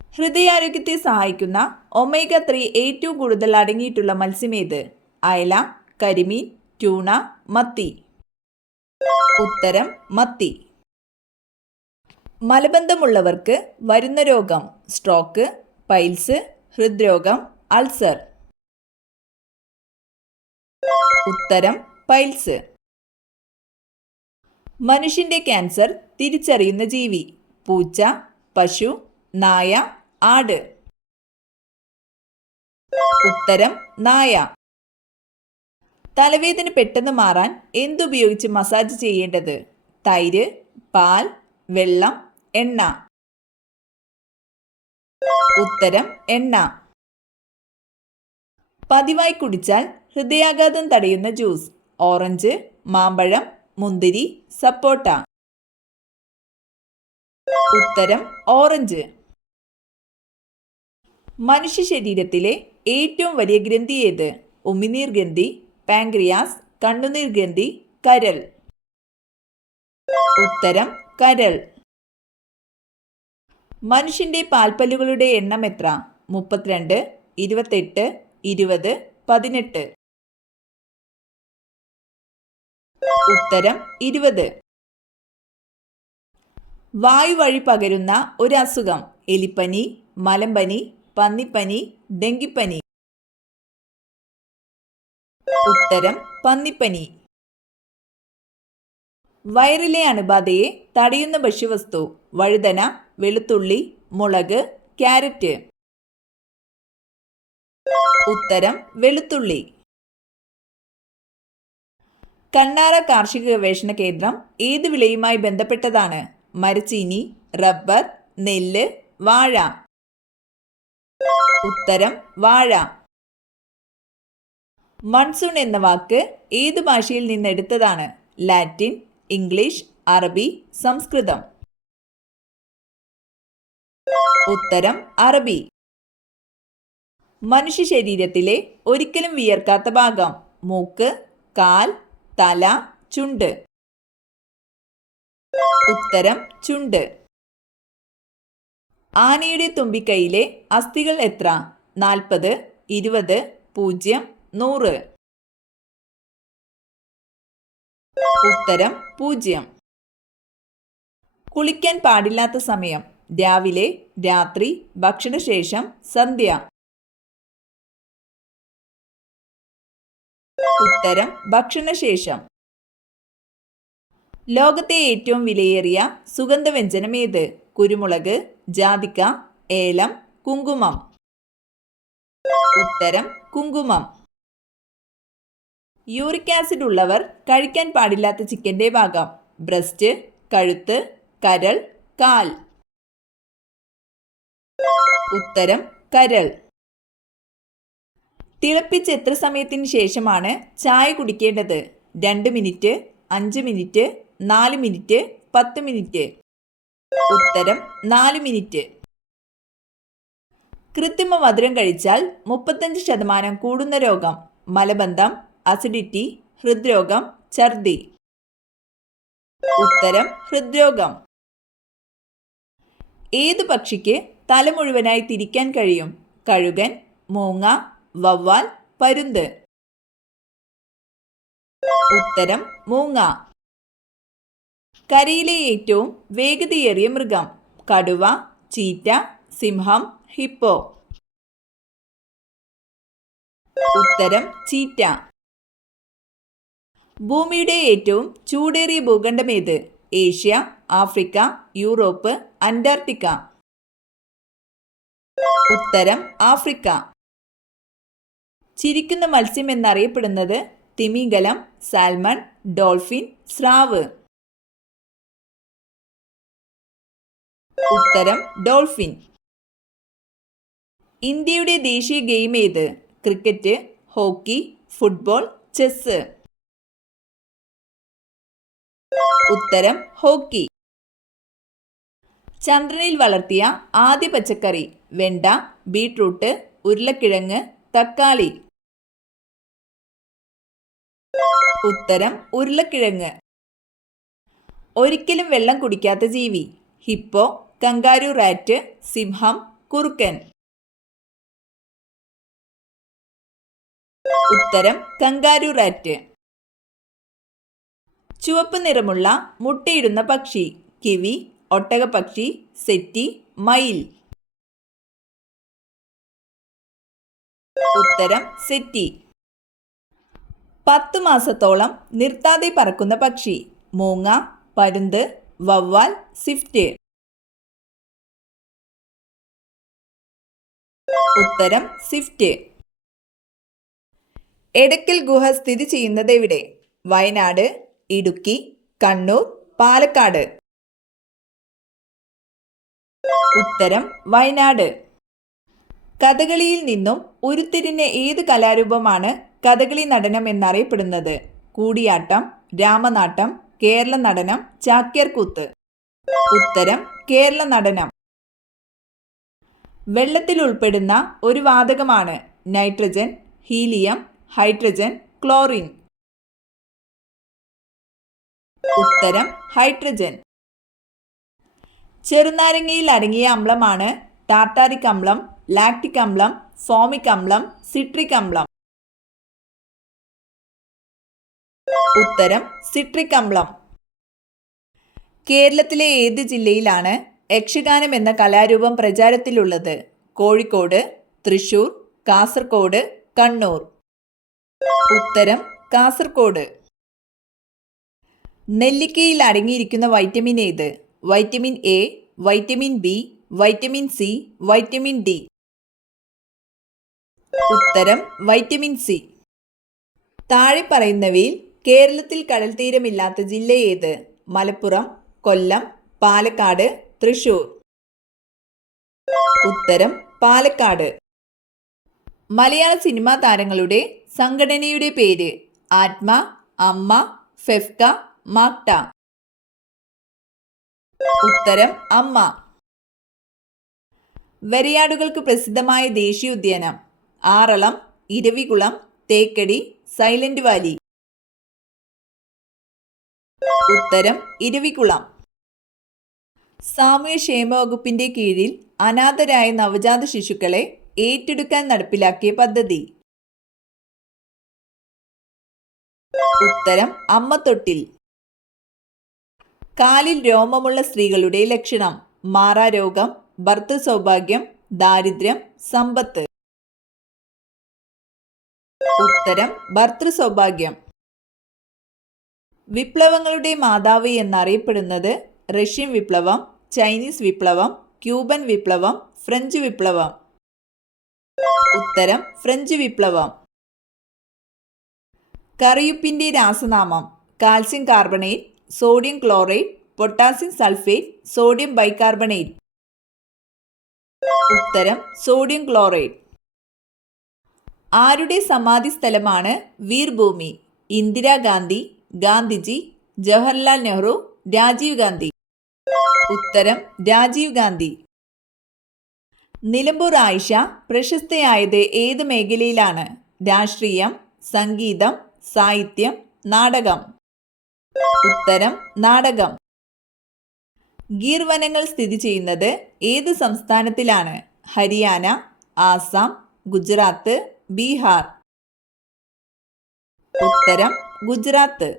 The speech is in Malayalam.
ഹൃദയാരോഗ്യത്തെ സഹായിക്കുന്ന ഒമേഗ 3 ഏറ്റവും കൂടുതൽ അടങ്ങിയിട്ടുള്ള മത്സ്യമേത്? അയല, കരിമീൻ, ട്യൂണ, മത്തി. ഉത്തരം മത്തി. മലബന്ധമുള്ളവർക്ക് വരുന്ന രോഗം: സ്ട്രോക്ക്, പൈൽസ്, ഹൃദ്രോഗം, അൾസർ. ഉത്തരം പൈൽസ്. മനുഷ്യന്റെ ക്യാൻസർ തിരിച്ചറിയുന്ന ജീവി: പൂച്ച, പശു, നായ, ആട്. ഉത്തരം നായ. തലവേദന പെട്ടെന്ന് മാറാൻ എന്തുപയോഗിച്ച് മസാജ് ചെയ്യേണ്ടത്? തൈര്, പാൽ, വെള്ളം, എണ്ണ. ഉത്തരം എണ്ണ. പതിവായി കുടിച്ചാൽ ഹൃദയാഘാതം തടയുന്ന ജ്യൂസ്: ഓറഞ്ച്, മാമ്പഴം, മുന്തിരി, സപ്പോട്ട. ഉത്തരം ഓറഞ്ച്. മനുഷ്യ ശരീരത്തിലെ ഏറ്റവും വലിയ ഗ്രന്ഥി ഏത്? ഉമിനീർ ഗ്രന്ഥി, പാൻക്രിയാസ്, കണ്ണുനീർ ഗ്രന്ഥി, കരൾ. ഉത്തരം കരൾ. മനുഷ്യന്റെ പാൽപ്പല്ലുകളുടെ എണ്ണം എത്ര? 32, 28, 20, 18. ഉത്തരം 20. വായു വഴി പകരുന്ന ഒരു അസുഖം: എലിപ്പനി, മലമ്പനി, പന്നിപ്പനി, ഡെങ്കിപ്പനി. ഉത്തരം പന്നിപ്പനി. വയറിലെ അണുബാധയെ തടയുന്ന ഭക്ഷ്യവസ്തു: വഴുതന, വെളുത്തുള്ളി, മുളക്, ക്യാരറ്റ്. ഉത്തരം വെളുത്തുള്ളി. കണ്ണാറ കാർഷിക ഗവേഷണ കേന്ദ്രം ഏത് വിളയുമായി ബന്ധപ്പെട്ടതാണ്? മരച്ചീനി, റബ്ബർ, നെല്ല്, വാഴ. ഉത്തരം വാഴ. മൺസൂൺ എന്ന വാക്ക് ഏത് ഭാഷയിൽ നിന്നെടുത്തതാണ്? ലാറ്റിൻ, ഇംഗ്ലീഷ്, അറബി, സംസ്കൃതം. ഉത്തരം അറബി. മനുഷ്യ ശരീരത്തിലെ ഒരിക്കലും വിയർക്കാത്ത ഭാഗം: മൂക്ക്, കാൽ, തല, ചുണ്ട്. ഉത്തരം ചുണ്ട്. ആനയുടെ തുമ്പിക്കൈയിലെ അസ്ഥികൾ എത്ര? 40, 20, 0, 100. ഉത്തരം 0. കുളിക്കാൻ പാടില്ലാത്ത സമയം: രാവിലെ, രാത്രി, ഭക്ഷണശേഷം, സന്ധ്യ. ഉത്തരം ഭക്ഷണശേഷം. ലോകത്തെ ഏറ്റവും വിലയേറിയ സുഗന്ധവ്യഞ്ജനം ഏത്? കുരുമുളക്, ജാതിക്ക, ഏലം, കുങ്കുമം. ഉത്തരം കുങ്കുമം. യൂറിക് ആസിഡ് ഉള്ളവർ കഴിക്കാൻ പാടില്ലാത്ത ചിക്കന്റെ ഭാഗം: ബ്രസ്റ്റ്, കഴുത്ത്, കരൾ, കാൽ. ഉത്തരം കരൾ. തിളപ്പിച്ച് എത്ര സമയത്തിന് ശേഷമാണ് ചായ കുടിക്കേണ്ടത്? 2 മിനിറ്റ്, 5 മിനിറ്റ്, 4 മിനിറ്റ്, 10 മിനിറ്റ്. ഉത്തരം 4 മിനിറ്റ്. കൃത്രിമ മധുരം കഴിച്ചാൽ 35% കൂടുന്ന രോഗം: മലബന്ധം, അസിഡിറ്റി, ഹൃദ്രോഗം, ഛർദി. ഉത്തരം ഹൃദ്രോഗം. ഏത് പക്ഷിക്ക് തല മുഴുവനായി തിരിക്കാൻ കഴിയും? കഴുകൻ, മൂങ്ങ, വവ്വാൽ, പരുന്ത്. ഉത്തരം മൂങ്ങ. കരയിലെ ഏറ്റവും വേഗതയേറിയ മൃഗം: കടുവ, ചീറ്റ, സിംഹം, ഹിപ്പോ. ഉത്തരം ചീറ്റ. ഭൂമിയുടെ ഏറ്റവും ചൂടേറിയ ഭൂഖണ്ഡം ഏത്? Asia, Africa, Europe, Antarctica. ഉത്തരം ആഫ്രിക്ക. ചിരിക്കുന്ന മത്സ്യം എന്നറിയപ്പെടുന്നത്: തിമിംഗലം, സാൽമൺ, ഡോൾഫിൻ, സ്രാവ്. ഉത്തരം ഡോൾഫിൻ. ഇന്ത്യയുടെ ദേശീയ ഗെയിം ഏത്? Cricket, hockey, football, chess. ഉത്തരം ഹോക്കി. ചന്ദ്രനിൽ വളർത്തിയ ആദ്യ പച്ചക്കറി: വെണ്ട, ബീട്രൂട്ട്, ഉരുളക്കിഴങ്ങ്, തക്കാളി. ഉത്തരം ഉരുളക്കിഴങ്ങ്. ഒരിക്കലും വെള്ളം കുടിക്കാത്ത ജീവി: ഹിപ്പോ, കങ്കാരു റാറ്റ്, സിംഹം, കുറുക്കൻ. ഉത്തരം കങ്കാരു റാറ്റ്. ചുവപ്പ് നിറമുള്ള മുട്ടയിടുന്ന പക്ഷി. കിവി, ഒട്ടകപ്പക്ഷി, സെറ്റി, മയിൽ. ഉത്തരം സെറ്റി. 10 മാസത്തോളം നിർത്താതെ പറക്കുന്ന പക്ഷി. മൂങ്ങ, പരുന്ത്, വവ്വാൽ, സ്വിഫ്റ്റ്. ഉത്തരം സ്വിഫ്റ്റ്. എടക്കൽ ഗുഹ സ്ഥിതി ചെയ്യുന്നത് എവിടെ? വയനാട്, ഇടുക്കി, കണ്ണൂർ, പാലക്കാട്. ഉത്തരം വയനാട്. കഥകളിയിൽ നിന്നും ഉരുത്തിരിഞ്ഞ ഏത് കലാരൂപമാണ് കഥകളി നടനം എന്നറിയപ്പെടുന്നത്? കൂടിയാട്ടം, രാമനാട്ടം, കേരള നടനം, ചാക്യാർകൂത്ത്. ഉത്തരം കേരള നടനം. വെള്ളത്തിൽ ഉൾപ്പെടുന്ന ഒരു വാതകമാണ് നൈട്രജൻ, ഹീലിയം, ഹൈഡ്രജൻ, ക്ലോറിൻ. ഉത്തരം ഹൈഡ്രജൻ. ചെറുനാരങ്ങയിൽ അടങ്ങിയ അമ്ലമാണ് ടാർട്ടാറിക് അമ്ലം, ലാക്റ്റിക് അമ്ലം, ഫോമിക് അമ്ലം, സിട്രിക് അമ്ലം. ഉത്തരം സിട്രിക് അമ്ലം. കേരളത്തിലെ ഏത് ജില്ലയിലാണ് യക്ഷഗാനം എന്ന കലാരൂപം പ്രചാരത്തിലുള്ളത്? കോഴിക്കോട്, തൃശൂർ, കാസർഗോഡ്, കണ്ണൂർ. ഉത്തരം കാസർഗോഡ്. നെല്ലിക്കയിൽ അടങ്ങിയിരിക്കുന്ന വൈറ്റമിൻ ഏത്? Vitamin A, vitamin B, vitamin C, vitamin D. ഉത്തരം വൈറ്റമിൻ സി. താഴെ പറയുന്നവയിൽ കേരളത്തിൽ കടൽത്തീരമില്ലാത്ത ജില്ല ഏത്? മലപ്പുറം, കൊല്ലം, പാലക്കാട്, തൃശൂർ. ഉത്തരം പാലക്കാട്. മലയാള സിനിമാ താരങ്ങളുടെ സംഘടനയുടെ പേര്? ആത്മ, അമ്മ, ഫെഫ്ക, മാക്ട. ഉത്തരം അമ്മ. വരയാടുകൾക്ക് പ്രസിദ്ധമായ ദേശീയോദ്യാനം? Aralam, Eravikulam, Thekkady, silent Valley. ഉത്തരം ഇരവികുളം. സാമൂഹ്യക്ഷേമ വകുപ്പിന്റെ കീഴിൽ അനാഥരായ നവജാത ശിശുക്കളെ ഏറ്റെടുക്കാൻ നടപ്പിലാക്കിയ പദ്ധതി? ഉത്തരം അമ്മത്തൊട്ടിൽ. കാലിൽ രോമമുള്ള സ്ത്രീകളുടെ ലക്ഷണം? മാറാരോഗം, ഭർത്തൃസൗഭാഗ്യം, ദാരിദ്ര്യം, സമ്പത്ത്. ഉത്തരം ഭർത്തൃസൗഭാഗ്യം. വിപ്ലവങ്ങളുടെ മാതാവ് എന്നറിയപ്പെടുന്നത്? റഷ്യൻ വിപ്ലവം, ചൈനീസ് വിപ്ലവം, ക്യൂബൻ വിപ്ലവം, ഫ്രഞ്ച് വിപ്ലവം. ഉത്തരം ഫ്രഞ്ച് വിപ്ലവം. കറിയുപ്പിന്റെ രാസനാമം? Calcium carbonate, sodium chloride, potassium sulphate, sodium bicarbonate. ഉത്തരം സോഡിയം ക്ലോറൈഡ്. ആരുടെ സമാധി സ്ഥലമാണ് വീർഭൂമി? ഇന്ദിരാഗാന്ധി, ഗാന്ധിജി, ജവഹർലാൽ നെഹ്റു, രാജീവ് ഗാന്ധി. ഉത്തരം രാജീവ് ഗാന്ധി. നിലമ്പൂർ ആയിഷ പ്രശസ്തയായത് ഏത് മേഖലയിലാണ്? രാഷ്ട്രീയം, സംഗീതം, സാഹിത്യം, നാടകം. ഉത്തരം നാടകം. ഗീർ വനങ്ങൾ സ്ഥിതി ചെയ്യുന്നത് ഏത് സംസ്ഥാനത്തിലാണ്? ഹരിയാന, ആസാം, ഗുജറാത്ത്, ബീഹാർ. ഉത്തരം ഗുജറാത്ത്.